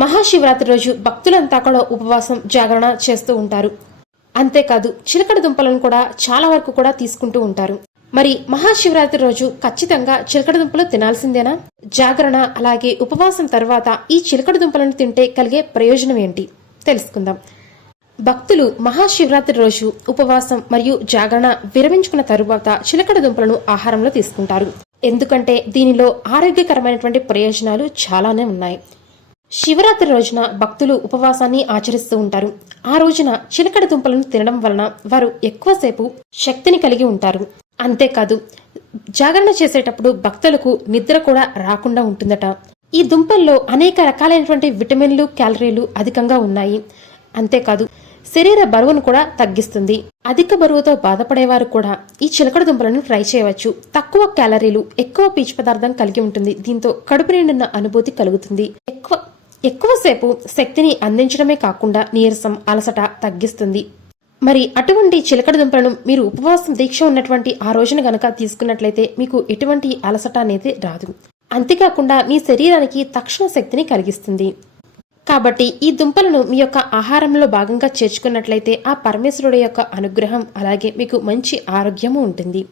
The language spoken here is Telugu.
మహాశివరాత్రి రోజు భక్తులంతా కూడా ఉపవాసం జాగరణ చేస్తూ ఉంటారు. అంతేకాదు చిలకడ దుంపలను కూడా చాలా వరకు కూడా తీసుకుంటూ ఉంటారు. మరి మహాశివరాత్రి రోజు ఖచ్చితంగా చిలకడ దుంపలు తినాల్సిందేనా? జాగరణ అలాగే ఉపవాసం తర్వాత ఈ చిలకడ దుంపలను తింటే కలిగే ప్రయోజనం ఏంటి తెలుసుకుందాం. భక్తులు మహాశివరాత్రి రోజు ఉపవాసం మరియు జాగరణ విరమించుకున్న తరువాత చిలకడ దుంపలను ఆహారంలో తీసుకుంటారు. ఎందుకంటే దీనిలో ఆరోగ్యకరమైనటువంటి ప్రయోజనాలు చాలానే ఉన్నాయి. శివరాత్రి రోజున భక్తులు ఉపవాసాన్ని ఆచరిస్తూ ఉంటారు. ఆ రోజున చిలకడ దుంపలను తినడం వలన వారు ఎక్కువసేపు శక్తిని కలిగి ఉంటారు. అంతేకాదు జాగరణ చేసేటప్పుడు భక్తులకు నిద్ర కూడా రాకుండా ఉంటుందట. ఈ దుంపల్లో అనేక రకాలైనటువంటి విటమిన్లు, క్యాలరీలు అధికంగా ఉన్నాయి. అంతేకాదు శరీర బరువును కూడా తగ్గిస్తుంది. అధిక బరువుతో బాధపడేవారు కూడా ఈ చిలకడ దుంపలను ట్రై చేయవచ్చు. తక్కువ క్యాలరీలు, ఎక్కువ పీచు పదార్థం కలిగి ఉంటుంది. దీంతో కడుపు నిండిన అనుభూతి కలుగుతుంది. ఎక్కువసేపు శక్తిని అందించడమే కాకుండా నీరసం, అలసట తగ్గిస్తుంది. మరి అటువంటి చిలకడ దుంపలను మీరు ఉపవాసం దీక్ష ఉన్నటువంటి ఆ రోజున గనక తీసుకున్నట్లయితే మీకు ఎటువంటి అలసట అనేది రాదు. అంతేకాకుండా మీ శరీరానికి తక్షణ శక్తిని కలిగిస్తుంది. కాబట్టి ఈ దుంపలను మీ యొక్క ఆహారంలో భాగంగా చేర్చుకున్నట్లయితే ఆ పరమేశ్వరుడి యొక్క అనుగ్రహం అలాగే మీకు మంచి ఆరోగ్యము ఉంటుంది.